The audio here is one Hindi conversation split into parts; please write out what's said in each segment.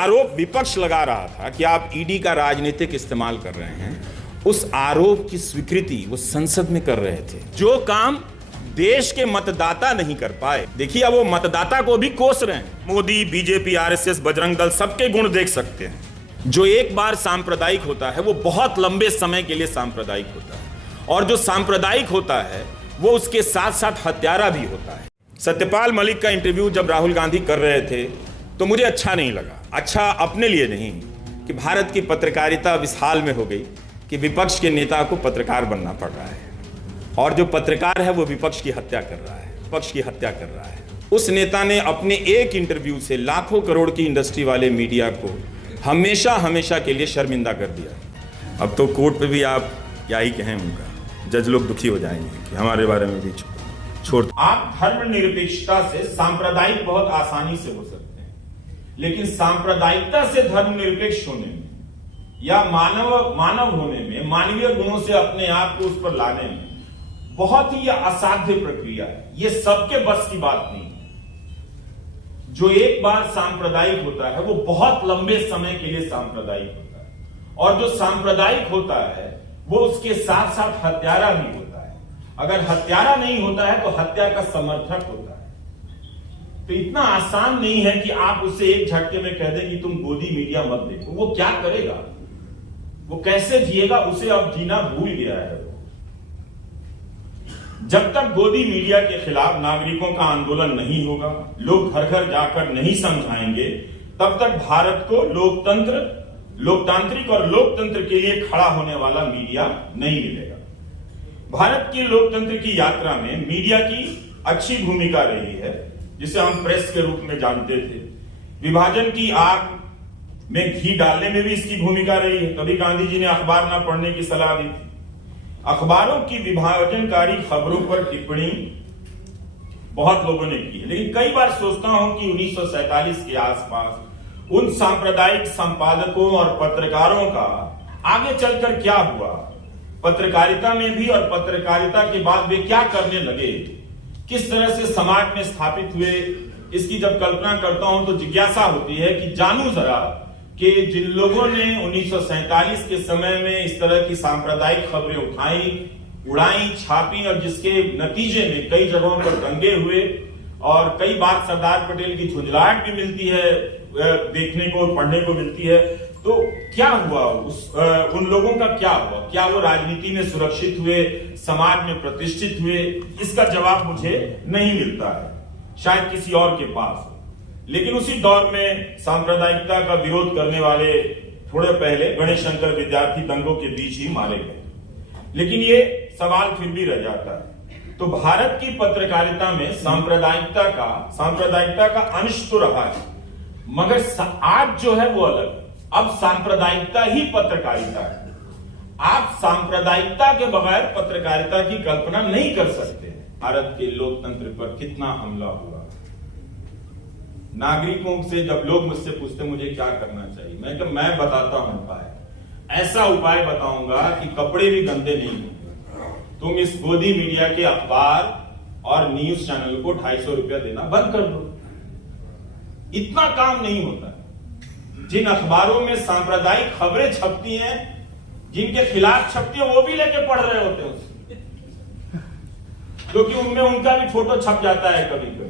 आरोप विपक्ष लगा रहा था कि आप ईडी का राजनीतिक इस्तेमाल कर रहे हैं, उस आरोप की स्वीकृति वो संसद में कर रहे थे, जो काम देश के मतदाता नहीं कर पाए। देखिए, अब वो मतदाता को भी कोस रहे हैं। मोदी, बीजेपी, आरएसएस, बजरंग दल सबके गुण देख सकते हैं। जो एक बार सांप्रदायिक होता है वो बहुत लंबे समय के लिए सांप्रदायिक होता है, और जो सांप्रदायिक होता है वो उसके साथ साथ हत्यारा भी होता है। सत्यपाल मलिक का इंटरव्यू जब राहुल गांधी कर रहे थे तो मुझे अच्छा नहीं लगा। अच्छा अपने लिए नहीं कि भारत की पत्रकारिता इस हाल में हो गई कि विपक्ष के नेता को पत्रकार बनना पड़ रहा है, और जो पत्रकार है वो विपक्ष की हत्या कर रहा है, विपक्ष की हत्या कर रहा है। उस नेता ने अपने एक इंटरव्यू से लाखों करोड़ की इंडस्ट्री वाले मीडिया को हमेशा हमेशा के लिए शर्मिंदा कर दिया। अब तो कोर्ट पे भी आप क्या ही कहें, उनका जज लोग दुखी हो जाएंगे कि हमारे बारे में भी छोड़। आप धर्मनिरपेक्षता से सांप्रदायिक बहुत आसानी से हो सकते हैं, लेकिन सांप्रदायिकता से धर्मनिरपेक्ष होने में या मानव होने में, मानवीय गुणों से अपने आप को उस पर लाने में बहुत ही असाध्य प्रक्रिया है। ये सबके बस की बात नहीं है। जो एक बार सांप्रदायिक होता है वो बहुत लंबे समय के लिए सांप्रदायिक होता है, और जो सांप्रदायिक होता है वो उसके साथ साथ हत्यारा भी होता है। अगर हत्यारा नहीं होता है तो हत्या का समर्थक होता है। तो इतना आसान नहीं है कि आप उसे एक झटके में कह दें कि तुम गोदी मीडिया मत देखो। वो क्या करेगा, वो कैसे जिएगा, उसे अब जीना भूल गया है। जब तक गोदी मीडिया के खिलाफ नागरिकों का आंदोलन नहीं होगा, लोग घर घर जाकर नहीं समझाएंगे, तब तक भारत को लोकतांत्रिक और लोकतंत्र के लिए खड़ा होने वाला मीडिया नहीं मिलेगा। भारत की लोकतंत्र की यात्रा में मीडिया की अच्छी भूमिका रही है, जिसे हम प्रेस के रूप में जानते थे। विभाजन की आग में घी डालने में भी इसकी भूमिका रही है। कभी गांधी जी ने अखबार ना पढ़ने की सलाह दी थी। अखबारों की विभाजनकारी खबरों पर टिप्पणी बहुत लोगों ने की है, लेकिन कई बार सोचता हूं कि 1947 के आसपास उन सांप्रदायिक संपादकों और पत्रकारों का आगे चलकर क्या हुआ, पत्रकारिता में भी और पत्रकारिता के बाद वे क्या करने लगे, किस तरह से समाज में स्थापित हुए, इसकी जब कल्पना करता हूं तो जिज्ञासा होती है कि जानूं जरा कि जिन लोगों ने 1947 के समय में इस तरह की सांप्रदायिक खबरें उठाई, उड़ाई, छापी, और जिसके नतीजे में कई जगहों पर दंगे हुए और कई बार सरदार पटेल की झुंझलाहट भी मिलती है, देखने को, पढ़ने को मिलती है, तो क्या हुआ उन लोगों का क्या हुआ? क्या वो राजनीति में सुरक्षित हुए, समाज में प्रतिष्ठित हुए? इसका जवाब मुझे नहीं मिलता है, शायद किसी और के पास। लेकिन उसी दौर में सांप्रदायिकता का विरोध करने वाले थोड़े पहले गणेश शंकर विद्यार्थी दंगों के बीच ही मारे गए। लेकिन ये सवाल फिर भी रह जाता है। तो भारत की पत्रकारिता में सांप्रदायिकता का अंश तो रहा है, मगर आज जो है वो अलग। अब सांप्रदायिकता ही पत्रकारिता है। आप सांप्रदायिकता के बगैर पत्रकारिता की कल्पना नहीं कर सकते। भारत के लोकतंत्र पर कितना हमला हुआ। नागरिकों से जब लोग मुझसे पूछते मुझे क्या करना चाहिए, मैं बताता हूं उपाय। ऐसा उपाय बताऊंगा कि कपड़े भी गंदे नहीं होंगे। तुम इस गोदी मीडिया के अखबार और न्यूज चैनल को 250 रुपया देना बंद कर दो। इतना काम नहीं होता। जिन अखबारों में सांप्रदायिक खबरें छपती हैं, जिनके खिलाफ छपती है, वो भी लेके पढ़ रहे होते हैं उससे, क्योंकि उनमें उनका भी फोटो छप जाता है कभी कभी।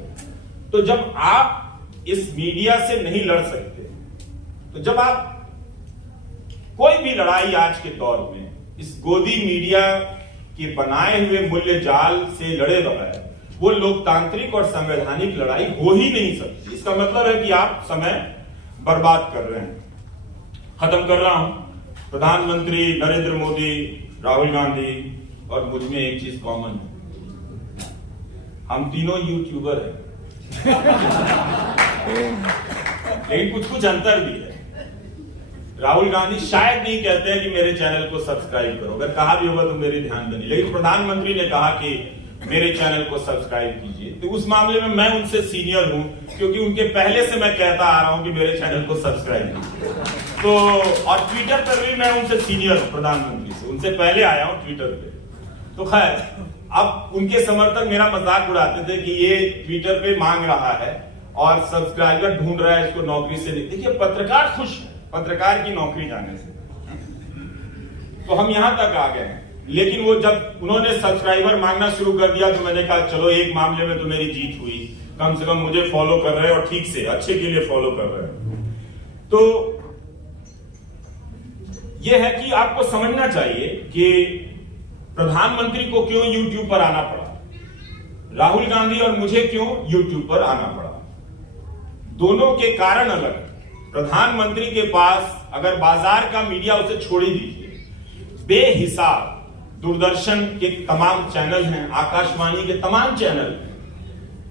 तो जब आप इस मीडिया से नहीं लड़ सकते, तो जब आप कोई भी लड़ाई आज के दौर में इस गोदी मीडिया के बनाए हुए मूल्य जाल से लड़े बगैर, वो लोकतांत्रिक और संवैधानिक लड़ाई हो ही नहीं सकती। इसका मतलब है कि आप समय बर्बाद कर रहे हैं। खत्म कर रहा हूं। प्रधानमंत्री नरेंद्र मोदी, राहुल गांधी और मुझ में एक चीज कॉमन है, हम तीनों यूट्यूबर हैं। लेकिन कुछ अंतर भी है। राहुल गांधी शायद नहीं कहते हैं कि मेरे चैनल को सब्सक्राइब करो, अगर कहा भी होगा तो मेरे ध्यान देने, लेकिन प्रधानमंत्री ने कहा कि मेरे चैनल को सब्सक्राइब कीजिए। तो उस मामले में मैं उनसे सीनियर हूं, क्योंकि उनके पहले से मैं कहता आ रहा हूं कि मेरे चैनल को सब्सक्राइब कीजिए। तो और ट्विटर पर भी मैं उनसे सीनियर हूं, प्रधानमंत्री से उनसे पहले आया हूं ट्विटर पे। तो खैर, अब उनके समर्थक मेरा मजाक उड़ाते थे कि ये ट्विटर पे मांग रहा है और सब्सक्राइबर ढूंढ रहा है इसको नौकरी से। देखिए पत्रकार खुश है पत्रकार की नौकरी जाने से, तो हम यहां तक आ गए हैं। लेकिन वो जब उन्होंने सब्सक्राइबर मांगना शुरू कर दिया तो मैंने कहा चलो एक मामले में तो मेरी जीत हुई, कम से कम मुझे फॉलो कर रहे हैं और ठीक से अच्छे के लिए फॉलो कर रहे हैं। तो यह है कि आपको समझना चाहिए कि प्रधानमंत्री को क्यों यूट्यूब पर आना पड़ा, राहुल गांधी और मुझे क्यों यूट्यूब पर आना पड़ा। दोनों के कारण अलग। प्रधानमंत्री के पास अगर बाजार का मीडिया उसे छोड़ ही दीजिए, बेहिसाब दूरदर्शन के तमाम चैनल हैं, आकाशवाणी के तमाम चैनल हैं,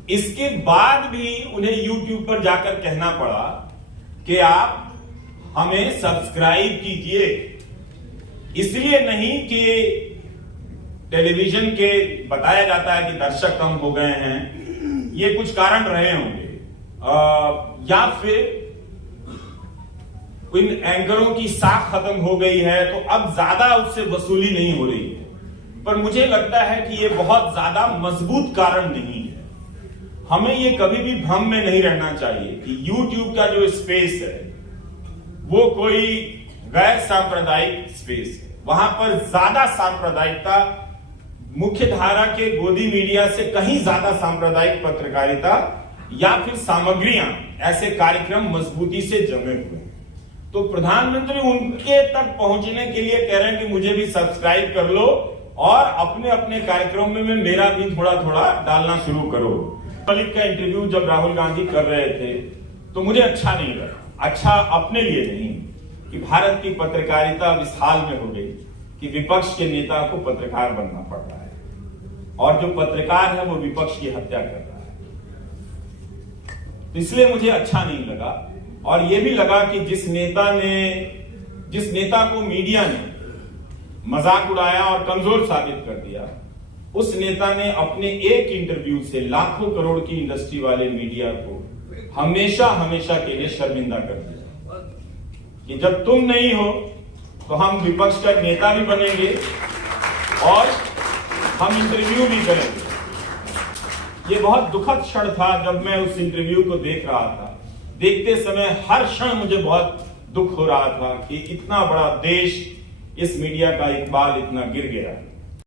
इसके बाद भी उन्हें यूट्यूब पर जाकर कहना पड़ा कि आप हमें सब्सक्राइब कीजिए। इसलिए नहीं कि टेलीविजन के बताया जाता है कि दर्शक कम हो गए हैं, ये कुछ कारण रहे होंगे, या फिर इन एंकरों की साख खत्म हो गई है तो अब ज्यादा उससे वसूली नहीं हो रही है। पर मुझे लगता है कि ये बहुत ज्यादा मजबूत कारण नहीं है। हमें ये कभी भी भ्रम में नहीं रहना चाहिए कि YouTube का जो स्पेस है वो कोई गैर सांप्रदायिक स्पेस है। वहां पर ज्यादा सांप्रदायिकता, मुख्य धारा के गोदी मीडिया से कहीं ज्यादा सांप्रदायिक पत्रकारिता या फिर सामग्रियां, ऐसे कार्यक्रम मजबूती से जमे हुए हैं। तो प्रधानमंत्री उनके तक पहुंचने के लिए कह रहे हैं कि मुझे भी सब्सक्राइब कर लो और अपने अपने कार्यक्रम में मेरा भी थोड़ा थोड़ा डालना शुरू करो। मलिक का इंटरव्यू जब राहुल गांधी कर रहे थे तो मुझे अच्छा नहीं लगा। अच्छा अपने लिए नहीं कि भारत की पत्रकारिता इस हाल में हो गई कि विपक्ष के नेता को पत्रकार बनना पड़ रहा है और जो पत्रकार है वो विपक्ष की हत्या कर रहा है। तो इसलिए मुझे अच्छा नहीं लगा। और यह भी लगा कि जिस नेता को मीडिया ने मजाक उड़ाया और कमजोर साबित कर दिया, उस नेता ने अपने एक इंटरव्यू से लाखों करोड़ की इंडस्ट्री वाले मीडिया को हमेशा हमेशा के लिए शर्मिंदा कर दिया कि जब तुम नहीं हो तो हम विपक्ष का नेता भी बनेंगे और हम इंटरव्यू भी करेंगे। ये बहुत दुखद क्षण था जब मैं उस इंटरव्यू को देख रहा था। देखते समय हर क्षण मुझे बहुत दुख हो रहा था कि इतना बड़ा देश, इस मीडिया का इकबाल इतना गिर गया।